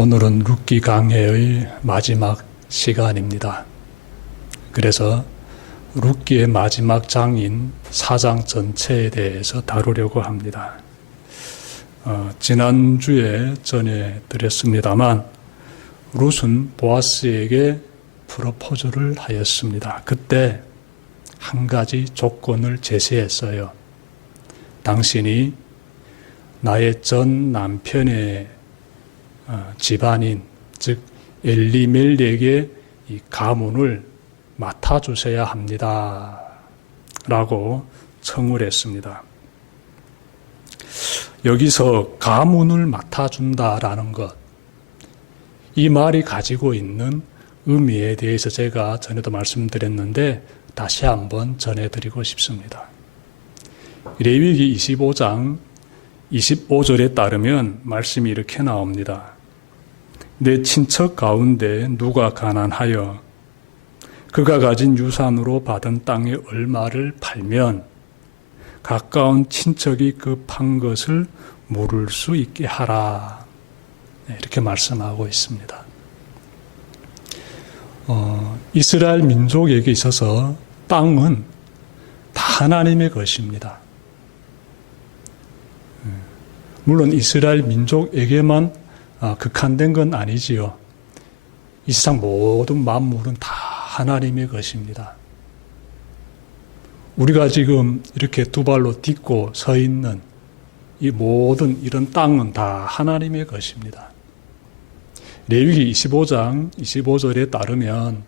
오늘은 룻기 강해의 마지막 시간입니다. 그래서 룻기의 마지막 장인 4장 전체에 대해서 다루려고 합니다. 지난주에 전해드렸습니다만 룻은 보아스에게 프로포즈를 하였습니다. 그때 한 가지 조건을 제시했어요. 당신이 나의 전 남편의 집안인, 즉 엘리멜렉의 이 가문을 맡아주셔야 합니다. 라고 청을 했습니다. 여기서 가문을 맡아준다라는 것, 이 말이 가지고 있는 의미에 대해서 제가 전에도 말씀드렸는데 다시 한번 전해드리고 싶습니다. 레위기 25장 25절에 따르면 말씀이 이렇게 나옵니다. 내 친척 가운데 누가 가난하여 그가 가진 유산으로 받은 땅의 얼마를 팔면 가까운 친척이 그 판 것을 물을 수 있게 하라. 이렇게 말씀하고 있습니다. 이스라엘 민족에게 있어서 땅은 다 하나님의 것입니다. 물론 이스라엘 민족에게만 극한된 건 아니지요. 이 세상 모든 만물은 다 하나님의 것입니다. 우리가 지금 이렇게 두 발로 딛고 서 있는 이 모든 이런 땅은 다 하나님의 것입니다. 레위기 25장 25절에 따르면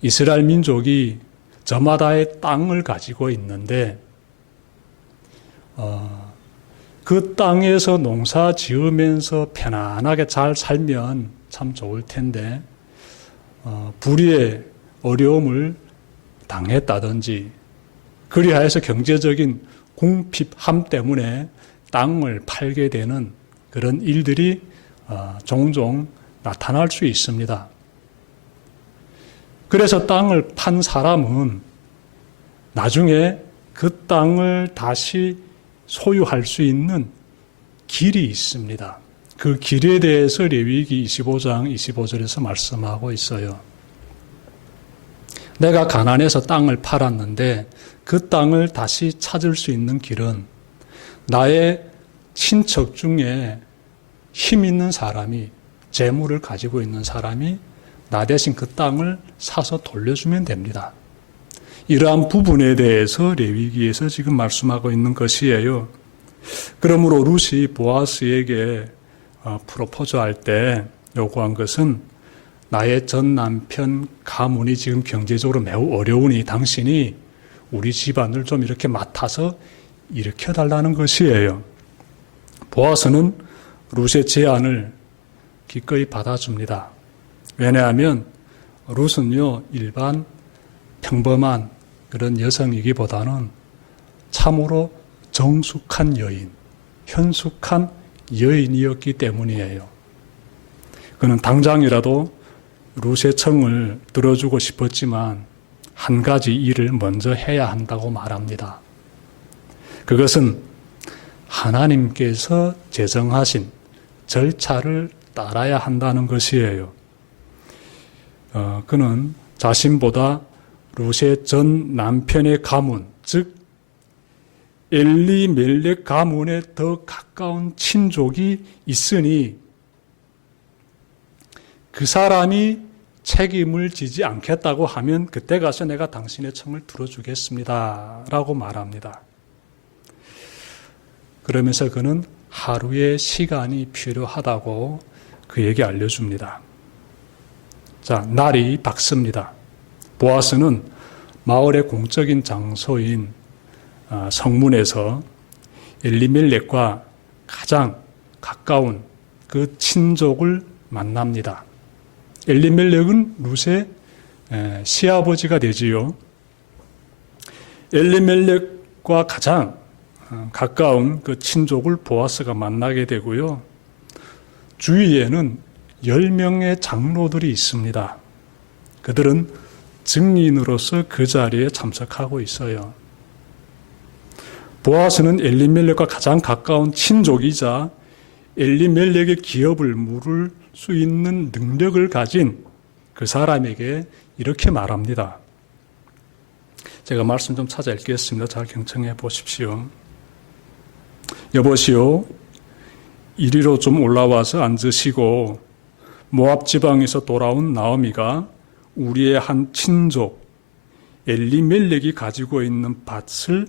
이스라엘 민족이 저마다의 땅을 가지고 있는데 그 땅에서 농사 지으면서 편안하게 잘 살면 참 좋을 텐데 불의의 어려움을 당했다든지 그리하여서 경제적인 궁핍함 때문에 땅을 팔게 되는 그런 일들이 종종 나타날 수 있습니다. 그래서 땅을 판 사람은 나중에 그 땅을 다시 소유할 수 있는 길이 있습니다. 그 길에 대해서 레위기 25장 25절에서 말씀하고 있어요. 내가 가나안에서 땅을 팔았는데 그 땅을 다시 찾을 수 있는 길은 나의 친척 중에 힘 있는 사람이, 재물을 가지고 있는 사람이 나 대신 그 땅을 사서 돌려주면 됩니다. 이러한 부분에 대해서 레위기에서 지금 말씀하고 있는 것이에요. 그러므로 룻이 보아스에게 프로포즈할 때 요구한 것은 나의 전 남편 가문이 지금 경제적으로 매우 어려우니 당신이 우리 집안을 좀 이렇게 맡아서 일으켜달라는 것이에요. 보아스는 룻의 제안을 기꺼이 받아줍니다. 왜냐하면 룻은요, 일반 평범한 그런 여성이기보다는 참으로 정숙한 여인, 현숙한 여인이었기 때문이에요. 그는 당장이라도 룻의 청을 들어주고 싶었지만 한 가지 일을 먼저 해야 한다고 말합니다. 그것은 하나님께서 제정하신 절차를 따라야 한다는 것이에요. 그는 자신보다 룻의 전 남편의 가문, 즉 엘리멜렉 가문에 더 가까운 친족이 있으니 그 사람이 책임을 지지 않겠다고 하면 그때 가서 내가 당신의 청을 들어주겠습니다. 라고 말합니다. 그러면서 그는 하루의 시간이 필요하다고 그에게 알려줍니다. 자, 날이 밝습니다. 보아스는 마을의 공적인 장소인 성문에서 엘리멜렉과 가장 가까운 그 친족을 만납니다. 엘리멜렉은 룻의 시아버지가 되지요. 엘리멜렉과 가장 가까운 그 친족을 보아스가 만나게 되고요. 주위에는 10명의 장로들이 있습니다. 그들은 증인으로서 그 자리에 참석하고 있어요. 보아스는 엘리멜렉과 가장 가까운 친족이자 엘리멜렉의 기업을 물을 수 있는 능력을 가진 그 사람에게 이렇게 말합니다. 제가 말씀 좀 찾아 읽겠습니다. 잘 경청해 보십시오. 여보시오, 이리로 좀 올라와서 앉으시고 모압 지방에서 돌아온 나오미가 우리의 한 친족 엘리멜렉이 가지고 있는 밭을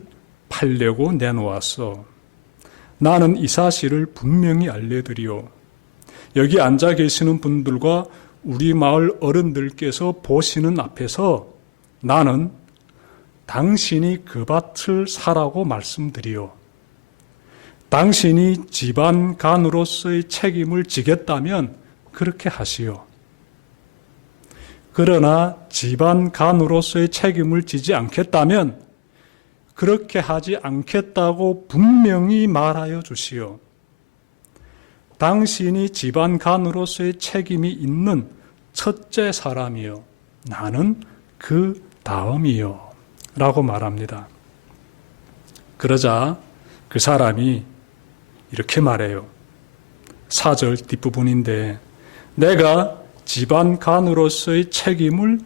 팔려고 내놓았어. 나는 이 사실을 분명히 알려드리오. 여기 앉아 계시는 분들과 우리 마을 어른들께서 보시는 앞에서 나는 당신이 그 밭을 사라고 말씀드리오. 당신이 집안 간으로서의 책임을 지겠다면 그렇게 하시오. 그러나 집안 간으로서의 책임을 지지 않겠다면 그렇게 하지 않겠다고 분명히 말하여 주시오. 당신이 집안 간으로서의 책임이 있는 첫째 사람이요. 나는 그 다음이요. 라고 말합니다. 그러자 그 사람이 이렇게 말해요. 4절 뒷부분인데 내가 집안 간으로서의 책임을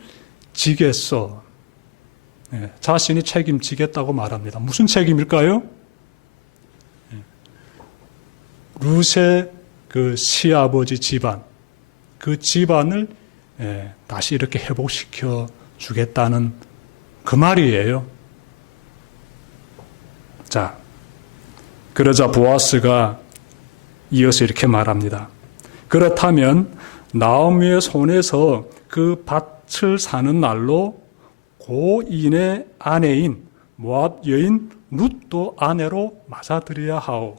지겠어. 자신이 책임지겠다고 말합니다. 무슨 책임일까요? 룻의 그 시아버지 집안, 그 집안을 다시 이렇게 회복시켜 주겠다는 그 말이에요. 자, 그러자 보아스가 이어서 이렇게 말합니다. 그렇다면 나오미의 손에서 그 밭을 사는 날로 고인의 아내인 모압 여인 룻도 아내로 맞아들여야 하오.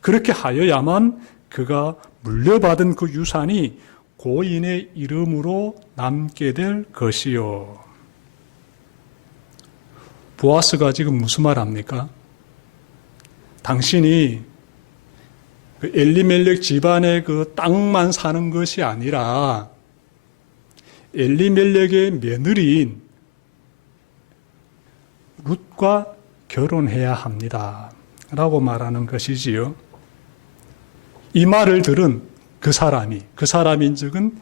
그렇게 하여야만 그가 물려받은 그 유산이 고인의 이름으로 남게 될 것이요. 보아스가 지금 무슨 말 합니까? 당신이 그 엘리멜렉 집안의 그 땅만 사는 것이 아니라 엘리멜렉의 며느리인 룻과 결혼해야 합니다. 라고 말하는 것이지요. 이 말을 들은 그 사람인즉은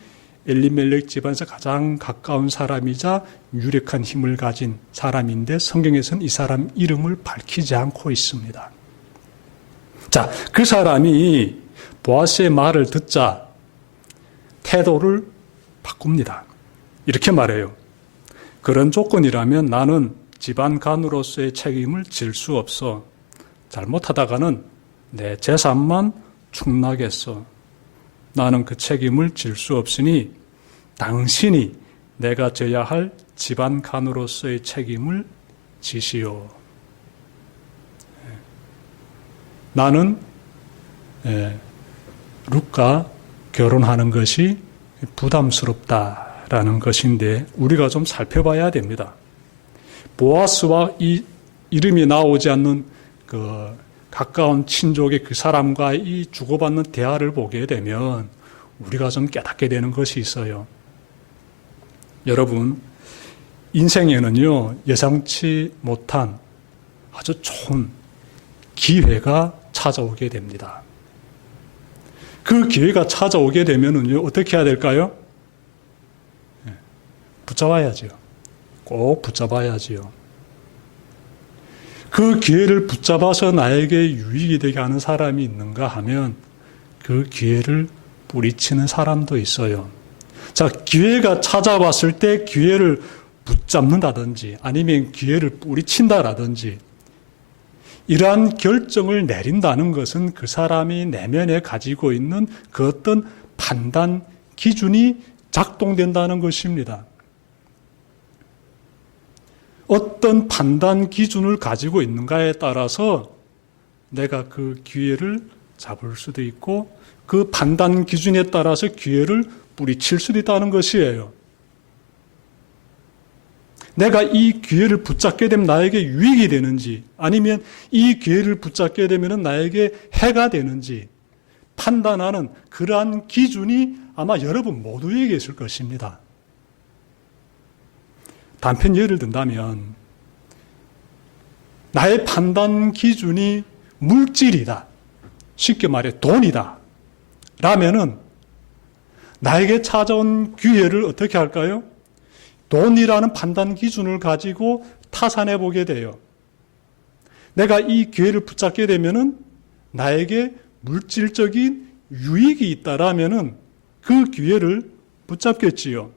엘리멜렉 집안에서 가장 가까운 사람이자 유력한 힘을 가진 사람인데 성경에서는 이 사람 이름을 밝히지 않고 있습니다. 자, 그 사람이 보아스의 말을 듣자 태도를 바꿉니다. 이렇게 말해요. 그런 조건이라면 나는 집안 간으로서의 책임을 질 수 없어. 잘못하다가는 내 재산만 축나겠어. 나는 그 책임을 질 수 없으니 당신이 내가 져야 할 집안 간으로서의 책임을 지시오. 나는 룻과 결혼하는 것이 부담스럽다라는 것인데 우리가 좀 살펴봐야 됩니다. 보아스와 이 이름이 나오지 않는 그 가까운 친족의 그 사람과 이 주고받는 대화를 보게 되면 우리가 좀 깨닫게 되는 것이 있어요. 여러분, 인생에는요, 예상치 못한 아주 좋은 기회가 찾아오게 됩니다. 그 기회가 찾아오게 되면은요, 어떻게 해야 될까요? 붙잡아야지요. 꼭 붙잡아야지요. 그 기회를 붙잡아서 나에게 유익이 되게 하는 사람이 있는가 하면 그 기회를 뿌리치는 사람도 있어요. 자, 기회가 찾아왔을 때 기회를 붙잡는다든지 아니면 기회를 뿌리친다라든지 이러한 결정을 내린다는 것은 그 사람이 내면에 가지고 있는 그 어떤 판단 기준이 작동된다는 것입니다. 어떤 판단 기준을 가지고 있는가에 따라서 내가 그 기회를 잡을 수도 있고 그 판단 기준에 따라서 기회를 뿌리칠 수도 있다는 것이에요. 내가 이 기회를 붙잡게 되면 나에게 유익이 되는지 아니면 이 기회를 붙잡게 되면 나에게 해가 되는지 판단하는 그러한 기준이 아마 여러분 모두에게 있을 것입니다. 단편 예를 든다면 나의 판단 기준이 물질이다. 쉽게 말해 돈이다. 라면은 나에게 찾아온 기회를 어떻게 할까요? 돈이라는 판단 기준을 가지고 타산해 보게 돼요. 내가 이 기회를 붙잡게 되면은 나에게 물질적인 유익이 있다라면은 그 기회를 붙잡겠지요.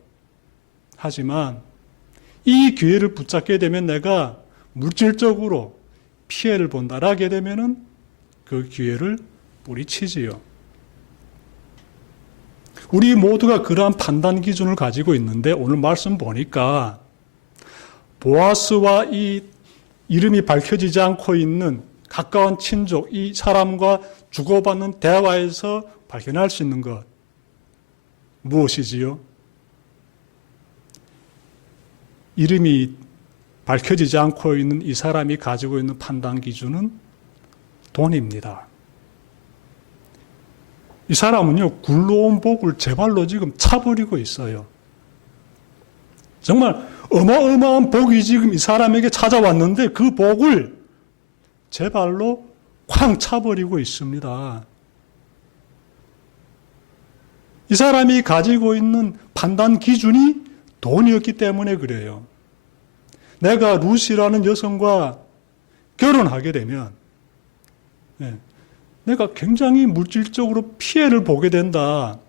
하지만 이 기회를 붙잡게 되면 내가 물질적으로 피해를 본다라게 되면은 그 기회를 뿌리치지요. 우리 모두가 그러한 판단 기준을 가지고 있는데 오늘 말씀 보니까 보아스와 이 이름이 밝혀지지 않고 있는 가까운 친족, 이 사람과 주고받는 대화에서 발견할 수 있는 것 무엇이지요? 이름이 밝혀지지 않고 있는 이 사람이 가지고 있는 판단 기준은 돈입니다. 이 사람은요, 굴러온 복을 제 발로 지금 차버리고 있어요. 정말 어마어마한 복이 지금 이 사람에게 찾아왔는데 그 복을 제 발로 쾅 차버리고 있습니다. 이 사람이 가지고 있는 판단 기준이 돈이었기 때문에 그래요. 내가 루시라는 여성과 결혼하게 되면 내가 굉장히 물질적으로 피해를 보게 된다라고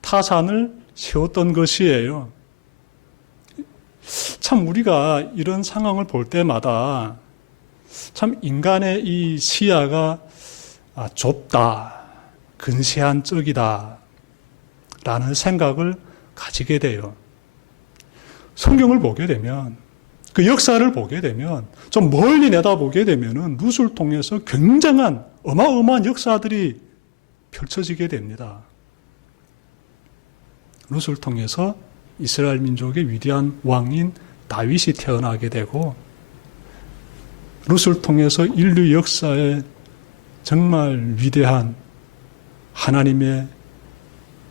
타산을 세웠던 것이에요. 참 우리가 이런 상황을 볼 때마다 참 인간의 이 시야가 좁다, 근시안적이다 라는 생각을 가지게 돼요. 성경을 보게 되면 그 역사를 보게 되면 좀 멀리 내다보게 되면은 룻을 통해서 굉장한 어마어마한 역사들이 펼쳐지게 됩니다. 룻을 통해서 이스라엘 민족의 위대한 왕인 다윗이 태어나게 되고 룻을 통해서 인류 역사에 정말 위대한 하나님의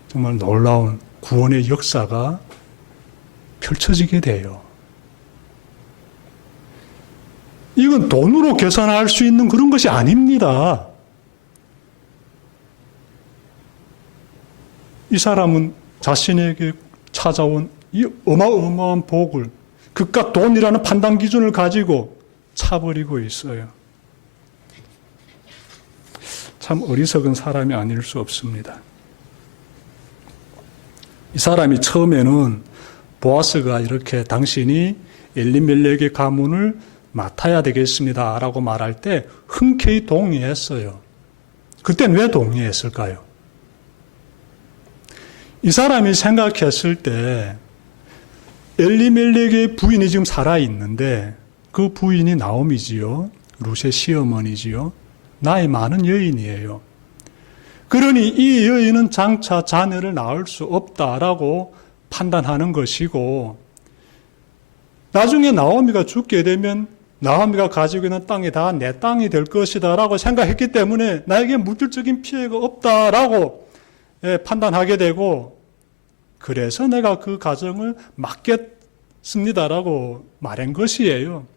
정말 놀라운 구원의 역사가 펼쳐지게 돼요. 이건 돈으로 계산할 수 있는 그런 것이 아닙니다. 이 사람은 자신에게 찾아온 이 어마어마한 복을 그깟 돈이라는 판단 기준을 가지고 차버리고 있어요. 참 어리석은 사람이 아닐 수 없습니다. 이 사람이 처음에는 보아스가 이렇게 당신이 엘리멜렉의 가문을 맡아야 되겠습니다 라고 말할 때 흔쾌히 동의했어요. 그땐 왜 동의했을까요? 이 사람이 생각했을 때 엘리멜렉의 부인이 지금 살아있는데 그 부인이 나옴이지요. 룻의 시어머니지요. 나이 많은 여인이에요. 그러니 이 여인은 장차 자녀를 낳을 수 없다라고 판단하는 것이고 나중에 나오미가 죽게 되면 나오미가 가지고 있는 땅이 다 내 땅이 될 것이다 라고 생각했기 때문에 나에게 물질적인 피해가 없다라고 판단하게 되고 그래서 내가 그 가정을 맡겠습니다라고 말한 것이에요.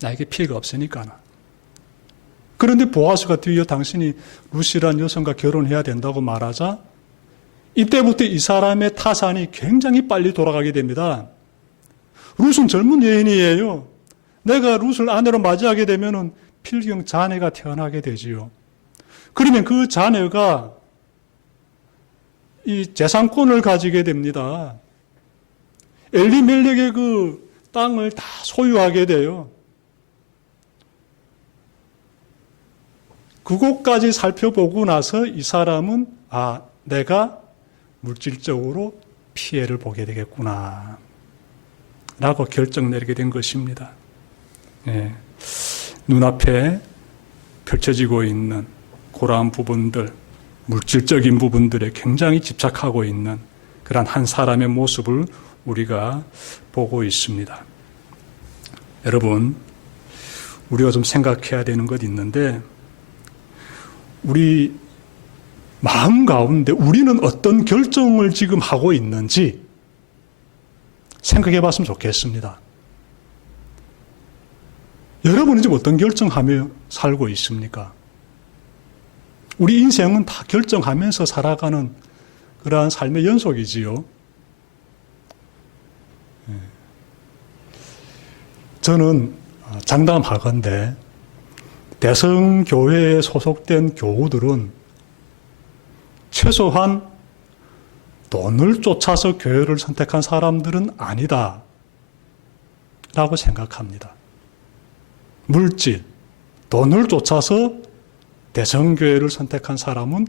나에게 피해가 없으니까. 그런데 보아스가 뒤에 당신이 룻이라는 여성과 결혼해야 된다고 말하자 이때부터 이 사람의 타산이 굉장히 빨리 돌아가게 됩니다. 룻은 젊은 여인이에요. 내가 룻을 아내로 맞이하게 되면 필경 자녀가 태어나게 되지요. 그러면 그 자녀가 이 재산권을 가지게 됩니다. 엘리멜렉의 그 땅을 다 소유하게 돼요. 그곳까지 살펴보고 나서 이 사람은 내가 물질적으로 피해를 보게 되겠구나 라고 결정 내리게 된 것입니다. 눈앞에 펼쳐지고 있는 고라한 부분들, 물질적인 부분들에 굉장히 집착하고 있는 그런 한 사람의 모습을 우리가 보고 있습니다. 여러분, 우리가 좀 생각해야 되는 것 있는데 우리 마음 가운데 우리는 어떤 결정을 지금 하고 있는지 생각해 봤으면 좋겠습니다. 여러분은 지금 어떤 결정하며 살고 있습니까? 우리 인생은 다 결정하면서 살아가는 그러한 삶의 연속이지요. 저는 장담하건대 대성교회에 소속된 교우들은 최소한 돈을 쫓아서 교회를 선택한 사람들은 아니다 라고 생각합니다. 물질, 돈을 쫓아서 대성교회를 선택한 사람은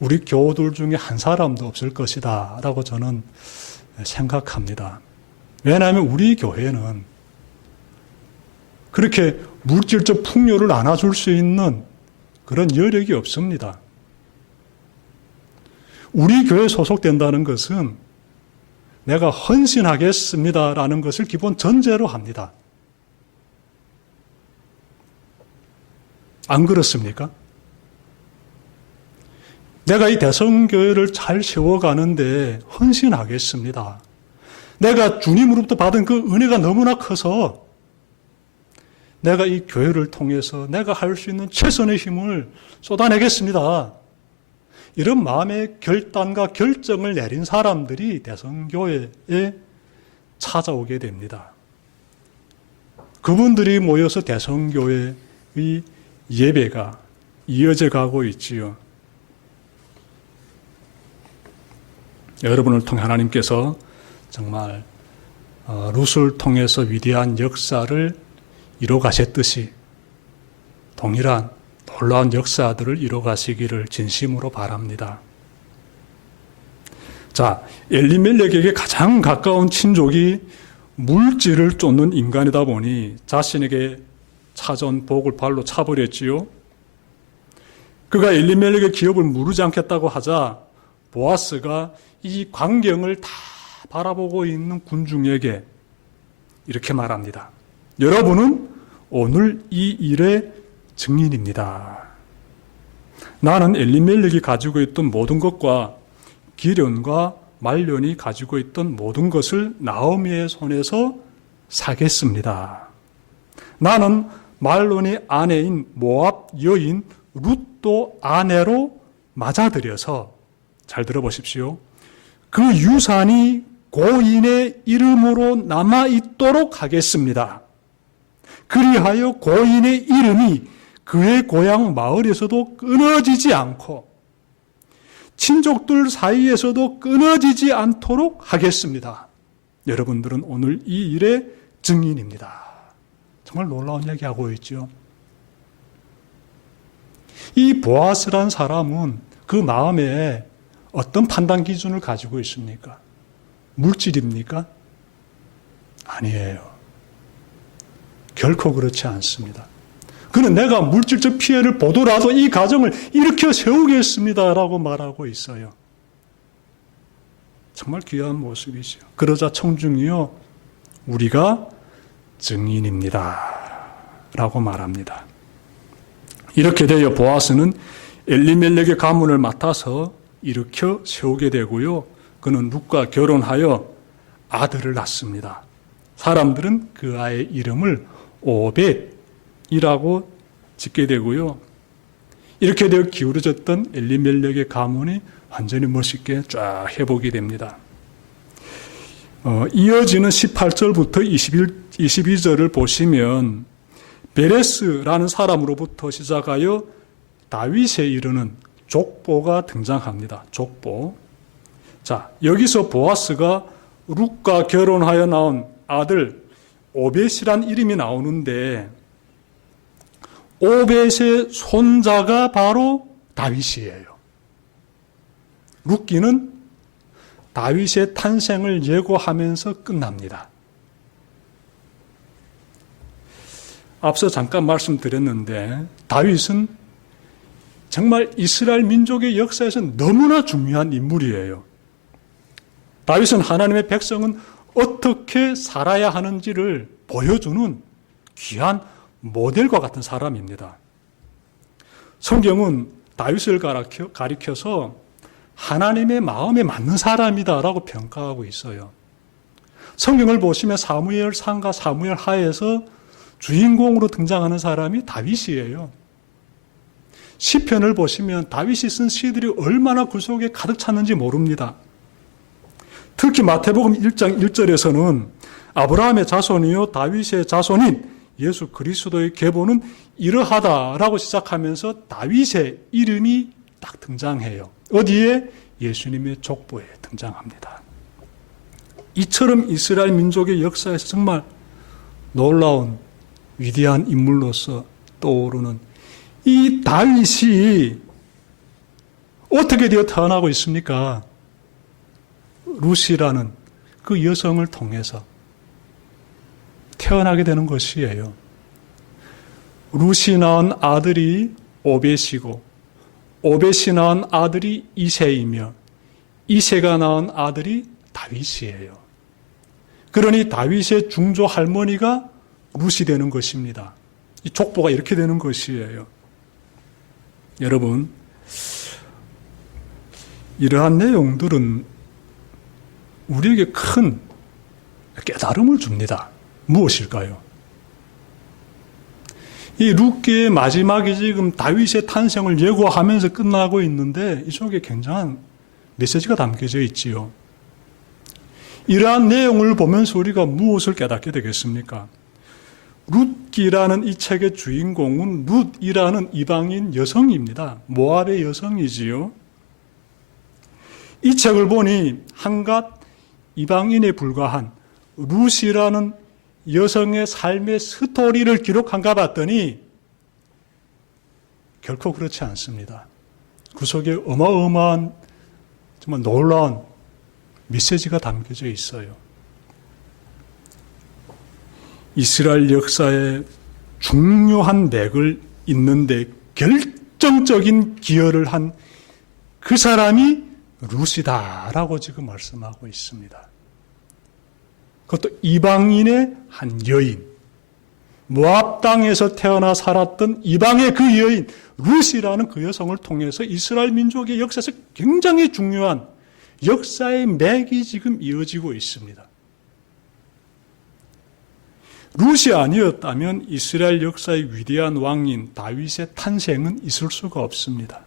우리 교우들 중에 한 사람도 없을 것이다 라고 저는 생각합니다. 왜냐하면 우리 교회는 그렇게 물질적 풍요를 안아줄 수 있는 그런 여력이 없습니다. 우리 교회에 소속된다는 것은 내가 헌신하겠습니다라는 것을 기본 전제로 합니다. 안 그렇습니까? 내가 이 대성교회를 잘 세워가는데 헌신하겠습니다. 내가 주님으로부터 받은 그 은혜가 너무나 커서 내가 이 교회를 통해서 내가 할 수 있는 최선의 힘을 쏟아내겠습니다. 이런 마음의 결단과 결정을 내린 사람들이 대성교회에 찾아오게 됩니다. 그분들이 모여서 대성교회의 예배가 이어져 가고 있지요. 여러분을 통해 하나님께서 정말 룻을 통해서 위대한 역사를 이뤄 가셨듯이 동일한 놀라운 역사들을 이뤄 가시기를 진심으로 바랍니다. 자, 엘리멜렉에게 가장 가까운 친족이 물질을 쫓는 인간이다 보니 자신에게 찾아온 복을 발로 차버렸지요. 그가 엘리멜렉의 기업을 무르지 않겠다고 하자 보아스가 이 광경을 다 바라보고 있는 군중에게 이렇게 말합니다. 여러분은 오늘 이 일의 증인입니다. 나는 엘리멜렉이 가지고 있던 모든 것과 기련과 말련이 가지고 있던 모든 것을 나오미의 손에서 사겠습니다. 나는 말론의 아내인 모압 여인 룻도 아내로 맞아들여서 잘 들어보십시오. 그 유산이 고인의 이름으로 남아있도록 하겠습니다. 그리하여 고인의 이름이 그의 고향 마을에서도 끊어지지 않고 친족들 사이에서도 끊어지지 않도록 하겠습니다. 여러분들은 오늘 이 일의 증인입니다. 정말 놀라운 얘기하고 있죠. 이 보아스란 사람은 그 마음에 어떤 판단 기준을 가지고 있습니까? 물질입니까? 아니에요. 결코 그렇지 않습니다. 그는 내가 물질적 피해를 보더라도 이 가정을 일으켜 세우겠습니다라고 말하고 있어요. 정말 귀한 모습이죠. 그러자 청중이요, 우리가 증인입니다 라고 말합니다. 이렇게 되어 보아스는 엘리멜렉의 가문을 맡아서 일으켜 세우게 되고요, 그는 룻과 결혼하여 아들을 낳습니다. 사람들은 그 아이의 이름을 오벳이라고 짓게 되고요, 이렇게 되어 기울어졌던 엘리멜렉의 가문이 완전히 멋있게 쫙 회복이 됩니다. 이어지는 18절부터 22절을 보시면 베레스라는 사람으로부터 시작하여 다윗에 이르는 족보가 등장합니다. 족보. 자, 여기서 보아스가 룻과 결혼하여 낳은 아들 오벳이란 이름이 나오는데 오벳의 손자가 바로 다윗이에요. 룻기는 다윗의 탄생을 예고하면서 끝납니다. 앞서 잠깐 말씀드렸는데 다윗은 정말 이스라엘 민족의 역사에서 너무나 중요한 인물이에요. 다윗은 하나님의 백성은 어떻게 살아야 하는지를 보여주는 귀한 모델과 같은 사람입니다. 성경은 다윗을 가리켜서 하나님의 마음에 맞는 사람이다라고 평가하고 있어요. 성경을 보시면 사무엘 상과 사무엘 하에서 주인공으로 등장하는 사람이 다윗이에요. 시편을 보시면 다윗이 쓴 시들이 얼마나 그 속에 가득 찼는지 모릅니다. 특히 마태복음 1장 1절에서는 아브라함의 자손이요 다윗의 자손인 예수 그리스도의 계보는 이러하다라고 시작하면서 다윗의 이름이 딱 등장해요. 어디에? 예수님의 족보에 등장합니다. 이처럼 이스라엘 민족의 역사에서 정말 놀라운 위대한 인물로서 떠오르는 이 다윗이 어떻게 되어 태어나고 있습니까? 루시라는 그 여성을 통해서 태어나게 되는 것이에요. 루시 낳은 아들이 오벳이고 오벳이 낳은 아들이 이새이며 이새가 낳은 아들이 다윗이에요. 그러니 다윗의 중조 할머니가 루시 되는 것입니다. 이 족보가 이렇게 되는 것이에요. 여러분, 이러한 내용들은 우리에게 큰 깨달음을 줍니다. 무엇일까요? 이 룻기의 마지막이 지금 다윗의 탄생을 예고하면서 끝나고 있는데 이 속에 굉장한 메시지가 담겨져 있지요. 이러한 내용을 보면서 우리가 무엇을 깨닫게 되겠습니까? 룻기라는 이 책의 주인공은 룻이라는 이방인 여성입니다. 모압의 여성이지요. 이 책을 보니 한갓 이방인에 불과한 룻이라는 여성의 삶의 스토리를 기록한가 봤더니 결코 그렇지 않습니다. 그 속에 어마어마한 정말 놀라운 메시지가 담겨져 있어요. 이스라엘 역사의 중요한 맥을 잇는데 결정적인 기여를 한 그 사람이 룻이다라고 지금 말씀하고 있습니다. 그것도 이방인의 한 여인, 모압 땅에서 태어나 살았던 이방의 그 여인 룻이라는 그 여성을 통해서 이스라엘 민족의 역사에서 굉장히 중요한 역사의 맥이 지금 이어지고 있습니다. 룻이 아니었다면 이스라엘 역사의 위대한 왕인 다윗의 탄생은 있을 수가 없습니다.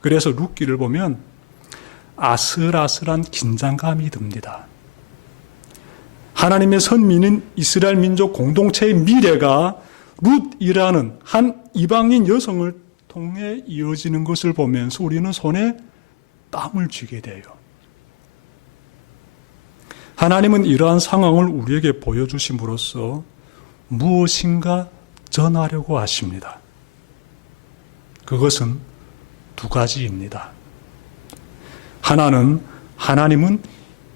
그래서 룻기를 보면 아슬아슬한 긴장감이 듭니다. 하나님의 선민인 이스라엘 민족 공동체의 미래가 룻이라는 한 이방인 여성을 통해 이어지는 것을 보면서 우리는 손에 땀을 쥐게 돼요. 하나님은 이러한 상황을 우리에게 보여주심으로써 무엇인가 전하려고 하십니다. 그것은 두 가지입니다. 하나는 하나님은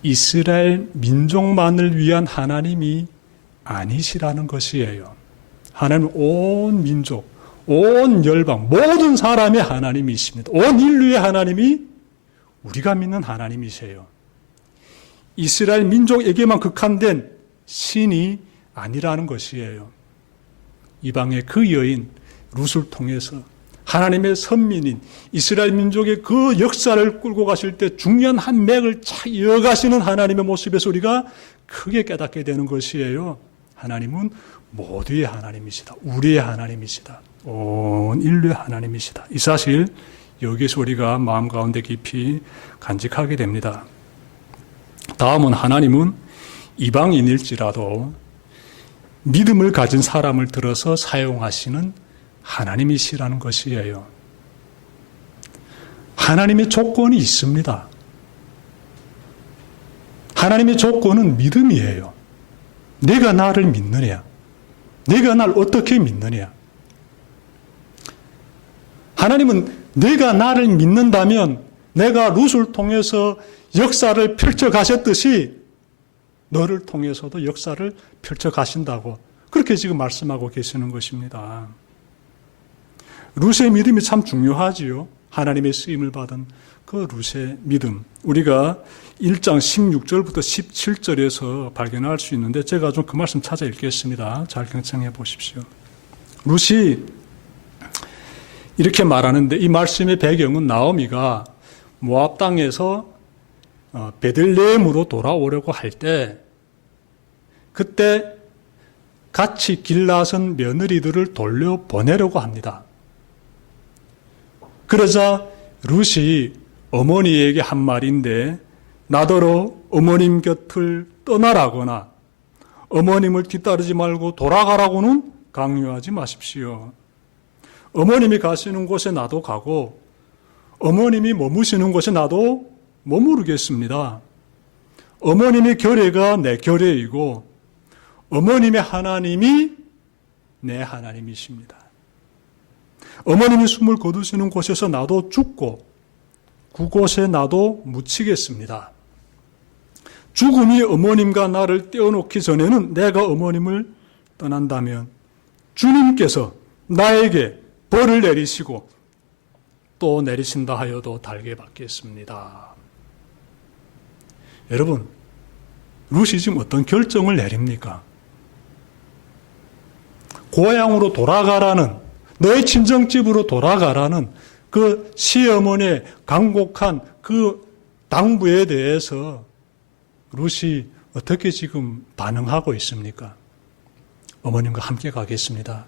이스라엘 민족만을 위한 하나님이 아니시라는 것이에요. 하나님은 온 민족, 온 열방, 모든 사람의 하나님이십니다. 온 인류의 하나님이 우리가 믿는 하나님이세요. 이스라엘 민족에게만 국한된 신이 아니라는 것이에요. 이방의 그 여인 룻을 통해서 하나님의 선민인 이스라엘 민족의 그 역사를 끌고 가실 때 중요한 한 맥을 착 이어가시는 하나님의 모습에서 우리가 크게 깨닫게 되는 것이에요. 하나님은 모두의 하나님이시다. 우리의 하나님이시다. 온 인류의 하나님이시다. 이 사실 여기서 우리가 마음 가운데 깊이 간직하게 됩니다. 다음은 하나님은 이방인일지라도 믿음을 가진 사람을 들어서 사용하시는 하나님이시라는 것이에요. 하나님의 조건이 있습니다. 하나님의 조건은 믿음이에요. 내가 나를 믿느냐? 내가 날 어떻게 믿느냐? 하나님은 내가 나를 믿는다면 내가 룻을 통해서 역사를 펼쳐 가셨듯이 너를 통해서도 역사를 펼쳐 가신다고 그렇게 지금 말씀하고 계시는 것입니다. 룻의 믿음이 참 중요하지요. 하나님의 쓰임을 받은 그 룻의 믿음. 우리가 1장 16절부터 17절에서 발견할 수 있는데 제가 좀 그 말씀 찾아 읽겠습니다. 잘 경청해 보십시오. 룻이 이렇게 말하는데 이 말씀의 배경은 나오미가 모압 땅에서 베들레헴으로 돌아오려고 할 때 그때 같이 길 나선 며느리들을 돌려보내려고 합니다. 그러자 룻이 어머니에게 한 말인데, 나더러 어머님 곁을 떠나라거나 어머님을 뒤따르지 말고 돌아가라고는 강요하지 마십시오. 어머님이 가시는 곳에 나도 가고 어머님이 머무시는 곳에 나도 머무르겠습니다. 어머님의 결례가 내 결례이고 어머님의 하나님이 내 하나님이십니다. 어머님이 숨을 거두시는 곳에서 나도 죽고 그곳에 나도 묻히겠습니다. 죽음이 어머님과 나를 떼어놓기 전에는 내가 어머님을 떠난다면 주님께서 나에게 벌을 내리시고 또 내리신다 하여도 달게 받겠습니다. 여러분, 룻이 지금 어떤 결정을 내립니까? 고향으로 돌아가라는, 너의 친정집으로 돌아가라는 그 시어머니의 간곡한 그 당부에 대해서 룻이 어떻게 지금 반응하고 있습니까? 어머님과 함께 가겠습니다.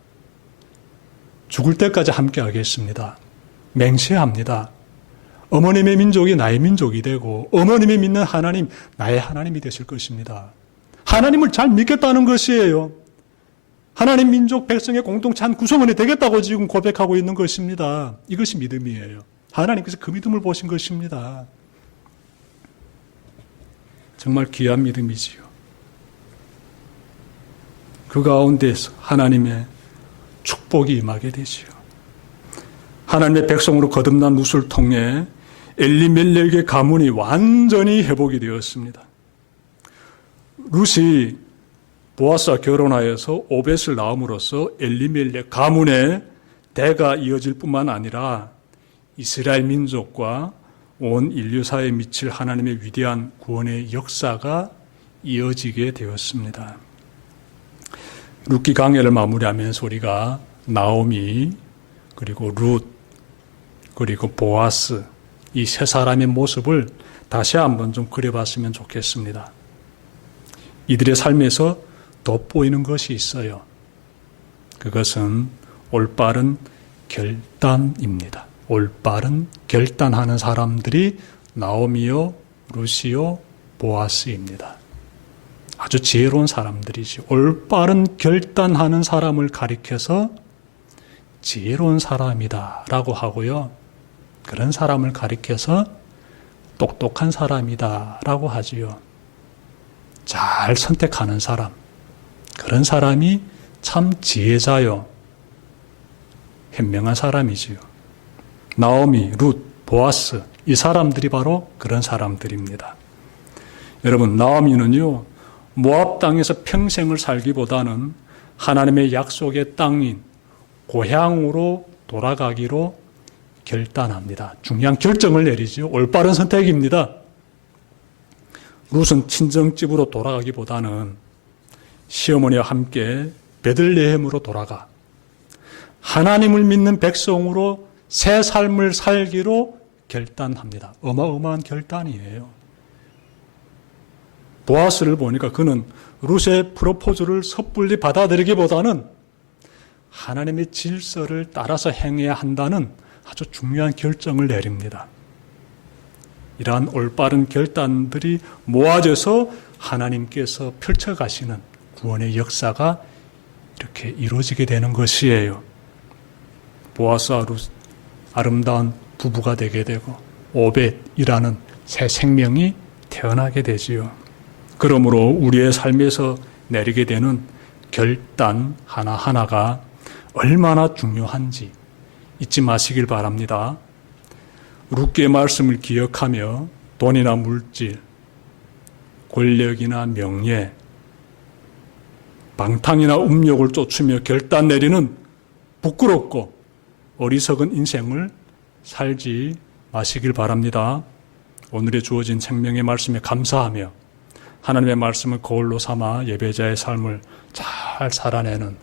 죽을 때까지 함께 하겠습니다. 맹세합니다. 어머님의 민족이 나의 민족이 되고 어머님이 믿는 하나님, 나의 하나님이 되실 것입니다. 하나님을 잘 믿겠다는 것이에요. 하나님 민족 백성의 공동체 한 구성원이 되겠다고 지금 고백하고 있는 것입니다. 이것이 믿음이에요. 하나님께서 그 믿음을 보신 것입니다. 정말 귀한 믿음이지요. 그 가운데서 하나님의 축복이 임하게 되지요. 하나님의 백성으로 거듭난 룻을 통해 엘리멜렉의 가문이 완전히 회복이 되었습니다. 룻이 보아스와 결혼하여서 오벳을 낳음으로써 엘리멜렉 가문의 대가 이어질 뿐만 아니라 이스라엘 민족과 온 인류사에 미칠 하나님의 위대한 구원의 역사가 이어지게 되었습니다. 룻기 강해를 마무리하면서 우리가 나오미, 그리고 룻, 그리고 보아스, 이 세 사람의 모습을 다시 한번 좀 그려봤으면 좋겠습니다. 이들의 삶에서 돋보이는 것이 있어요. 그것은 올바른 결단입니다. 올바른 결단하는 사람들이 나오미요, 룻이요, 보아스입니다. 아주 지혜로운 사람들이죠. 올바른 결단하는 사람을 가리켜서 지혜로운 사람이다 라고 하고요. 그런 사람을 가리켜서 똑똑한 사람이다 라고 하지요. 잘 선택하는 사람, 그런 사람이 참 지혜자요, 현명한 사람이지요. 나오미, 룻, 보아스, 이 사람들이 바로 그런 사람들입니다. 여러분, 나오미는요, 모압 땅에서 평생을 살기보다는 하나님의 약속의 땅인 고향으로 돌아가기로 결단합니다. 중요한 결정을 내리죠. 올바른 선택입니다. 룻은 친정집으로 돌아가기보다는 시어머니와 함께 베들레헴으로 돌아가 하나님을 믿는 백성으로 새 삶을 살기로 결단합니다. 어마어마한 결단이에요. 보아스를 보니까 그는 룻의 프로포즈를 섣불리 받아들이기보다는 하나님의 질서를 따라서 행해야 한다는 아주 중요한 결정을 내립니다. 이러한 올바른 결단들이 모아져서 하나님께서 펼쳐가시는 구원의 역사가 이렇게 이루어지게 되는 것이에요. 보아스와 룻, 아름다운 부부가 되게 되고 오벳이라는 새 생명이 태어나게 되지요. 그러므로 우리의 삶에서 내리게 되는 결단 하나하나가 얼마나 중요한지 잊지 마시길 바랍니다. 룻기의 말씀을 기억하며 돈이나 물질, 권력이나 명예, 방탕이나 음욕을 쫓으며 결단 내리는 부끄럽고 어리석은 인생을 살지 마시길 바랍니다. 오늘의 주어진 생명의 말씀에 감사하며 하나님의 말씀을 거울로 삼아 예배자의 삶을 잘 살아내는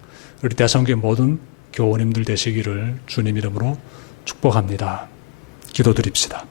우리 대성교회 모든 교우님들 되시기를 주님 이름으로 축복합니다. 기도드립시다.